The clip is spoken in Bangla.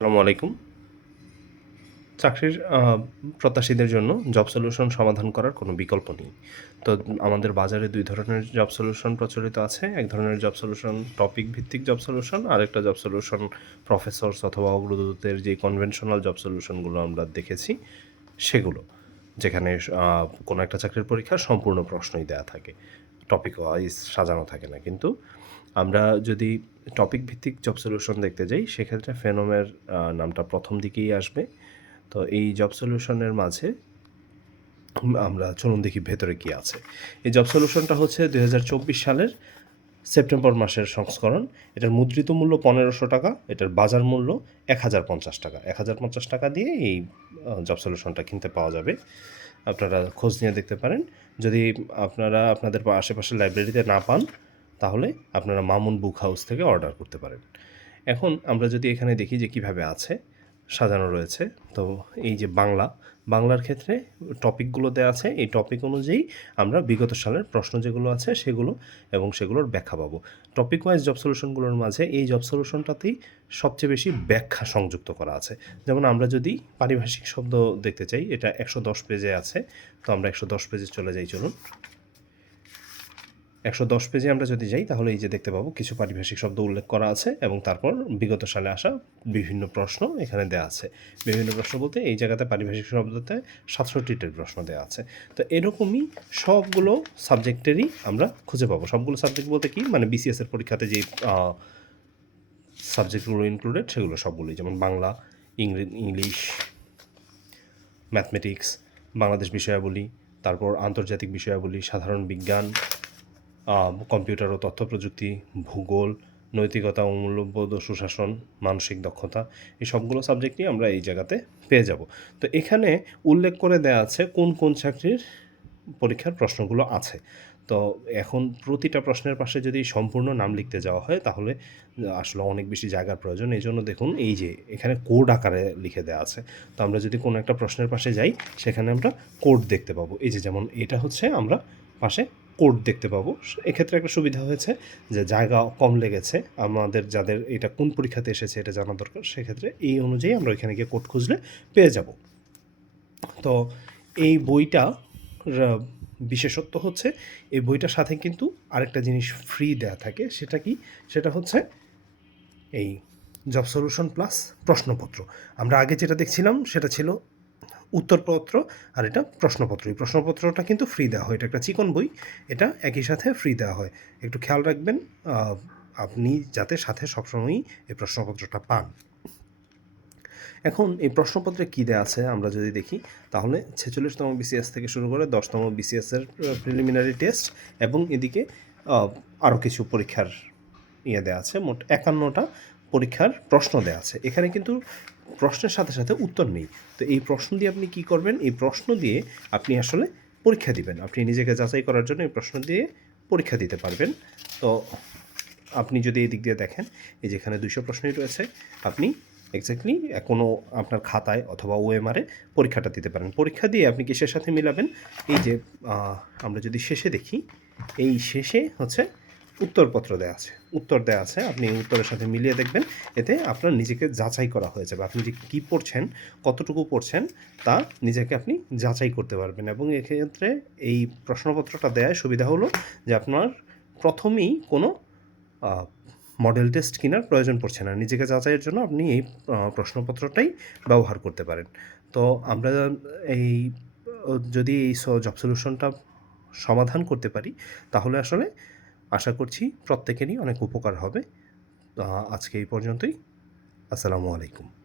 আসসালামু আলাইকুম। চাকরির প্রত্যাশীদের জন্য জব সলিউশন সমাধান করার কোনো বিকল্প নেই। তো আমাদের বাজারে দুই ধরনের জব সলিউশন প্রচলিত আছে। এক ধরনের জব সলিউশন টপিক ভিত্তিক জব সলিউশন আর একটা জব সলিউশন প্রফেসরস অথবা অগ্রদূতের যে কনভেনশনাল জব সলিউশনগুলো আমরা দেখেছি, সেগুলো, যেখানে কোনো একটা চাকরির পরীক্ষার সম্পূর্ণ প্রশ্নই দেওয়া থাকে। টপিক ওয়াইজ সাজানো থাকে না। কিন্তু আমরা যদি টপিক ভিত্তিক জব সলিউশন দেখতে যাই, সেক্ষেত্রে ফেনোমের নামটা প্রথম দিকেই আসবে। তো এই জব সলিউশনের মাঝে আমরা চলুন দেখি ভেতরে কি আছে। এই জব সলিউশনটা হচ্ছে দু হাজার চব্বিশ সালের সেপ্টেম্বর মাসের সংস্করণ। এটার মুদ্রিত মূল্য পনেরোশো টাকা, এটার বাজার মূল্য এক হাজার পঞ্চাশ টাকা। এক হাজার পঞ্চাশ টাকা দিয়ে এই জব সলিউশনটা কিনতে পাওয়া যাবে। আপনারা খোঁজ নিয়ে দেখতে পারেন। যদি আপনারা আপনাদের আশেপাশের লাইব্রেরিতে না পান, তাহলে আপনারা মামুন বুক হাউস থেকে অর্ডার করতে পারেন। এখন আমরা যদি এখানে দেখি যে কীভাবে আছে সাজানো রয়েছে। তো এই যে বাংলা, বাংলার ক্ষেত্রে টপিকগুলো দেওয়া আছে। এই টপিক অনুযায়ী আমরা বিগত সালের প্রশ্ন যেগুলো আছে সেগুলো এবং সেগুলোর ব্যাখ্যা পাবো। টপিক ওয়াইজ জব সলিউশনগুলোর মাঝে এই জব সলিউশনটাতেই সবচেয়ে বেশি ব্যাখ্যা সংযুক্ত করা আছে। যেমন আমরা যদি পারিভাষিক শব্দ দেখতে চাই, এটা একশো দশ পেজে আছে। তো আমরা একশো দশ পেজে চলে যাই, চলুন। একশো দশ পেজে আমরা যদি যাই, তাহলে এই যে দেখতে পাবো কিছু পারিভাষিক শব্দ উল্লেখ করা আছে এবং তারপর বিগত সালে আসা বিভিন্ন প্রশ্ন এখানে দেওয়া আছে। বিভিন্ন প্রশ্ন বলতে এই জায়গাতে পারিভাষিক শব্দতে সাতষট্টিটির প্রশ্ন দেওয়া আছে। তো এরকমই সবগুলো সাবজেক্টেরই আমরা খুঁজে পাবো। সবগুলো সাবজেক্ট বলতে কি? মানে বিসিএস এর পরীক্ষাতে যেই সাবজেক্টগুলো ইনক্লুডেড সেগুলো সবগুলোই। যেমন বাংলা ইংলিশ ম্যাথমেটিক্স বাংলাদেশ বিষয়াবলী, তারপর আন্তর্জাতিক বিষয়াবলী, সাধারণ বিজ্ঞান কম্পিউটার ও তথ্য প্রযুক্তি ভূগোল, নৈতিকতা ও মূল্যবোধ ও সুশাসন, মানসিক দক্ষতা, এই সবগুলো সাবজেক্টই আমরা এই জায়গাতে পেয়ে যাব। তো এখানে উল্লেখ করে দেওয়া আছে কোন কোন চাকরির পরীক্ষার প্রশ্নগুলো আছে। তো এখন প্রতিটা প্রশ্নের পাশে যদি সম্পূর্ণ নাম লিখতে যাওয়া হয়, তাহলে আসলে অনেক বেশি জায়গার প্রয়োজন। এই জন্য দেখুন, এই যে এখানে কোড আকারে লিখে দেওয়া আছে। তো আমরা যদি কোনো একটা প্রশ্নের পাশে যাই, সেখানে আমরা কোড দেখতে পাবো। এই যে যেমন এটা হচ্ছে আমরা পাশে কোড দেখতে পাবো। এক্ষেত্রে একটা সুবিধা হয়েছে যে জায়গা কম লেগেছে। আমাদের যাদের এটা কোন পরীক্ষাতে এসেছে এটা জানা দরকার। সেক্ষেত্রে এই অনুযায়ী আমরা ওইখানে গিয়ে কোড খুঁজলে পেয়ে যাব। তো এই বইটা বিশেষত্ব হচ্ছে, এই বইটার সাথে কিন্তু আরেকটা জিনিস ফ্রি দেয়া থাকে। সেটা কি? সেটা হচ্ছে এই জব সলিউশন প্লাস প্রশ্নপত্র। আমরা আগে যেটা দেখছিলাম সেটা ছিল উত্তরপত্র আর এটা প্রশ্নপত্র। এই প্রশ্নপত্রটা কিন্তু ফ্রি দেওয়া হয়। এটা একটা চিকন বই। এটা একই সাথে ফ্রি দেওয়া হয়। একটু খেয়াল রাখবেন আপনি যাতে সাথে সবসময়ই এই প্রশ্নপত্রটা পান। এখন এই প্রশ্নপত্রে কী দেওয়া আছে আমরা যদি দেখি, তাহলে ছেচল্লিশতম বিসিএস থেকে শুরু করে দশতম বিসিএসের প্রিলিমিনারি টেস্ট এবং এদিকে আরও কিছু পরীক্ষার ইয়ে দেওয়া আছে। মোট একান্নটা পরীক্ষার প্রশ্ন দেওয়া আছে। এখানে কিন্তু প্রশ্নের সাথে সাথে উত্তর নেই। তো এই প্রশ্ন দিয়ে আপনি কি করবেন? এই প্রশ্ন দিয়ে আপনি আসলে পরীক্ষা দিবেন। আপনি নিজেকে যাচাই করার জন্য এই প্রশ্ন দিয়ে পরীক্ষা দিতে পারবেন। তো আপনি যদি এই দিক দিয়ে দেখেন, এই যেখানে দুইশো প্রশ্নই রয়েছে, আপনি এক্স্যাক্টলি কোনো আপনার খাতায় অথবা ওএমআরে পরীক্ষাটা দিতে পারেন। পরীক্ষা দিয়ে আপনি কিসের সাথে মিলাবেন? এই যে আমরা যদি শেষে দেখি, এই শেষে হচ্ছে উত্তরপত্র দেওয়া আছে। উত্তর দেওয়া আছে, আপনি উত্তরের সাথে মিলিয়ে দেখবেন। এতে আপনার নিজেকে যাচাই করা হয়েছে বা আপনি যে কী পড়ছেন, কতটুকু পড়ছেন, তা নিজেকে আপনি যাচাই করতে পারবেন। এবং এক্ষেত্রে এই প্রশ্নপত্রটা দেওয়ার সুবিধা হলো যে আপনার প্রথমেই কোনো মডেল টেস্ট কেনার প্রয়োজন পড়ছে না। নিজেকে যাচাইয়ের জন্য আপনি এই প্রশ্নপত্রটাই ব্যবহার করতে পারেন। তো আমরা এই, যদি এই জব সলিউশনটা সমাধান করতে পারি, তাহলে আসলে আশা করছি প্রত্যেকেরই অনেক উপকার হবে। আজকে এই পর্যন্তই। আসসালামু আলাইকুম।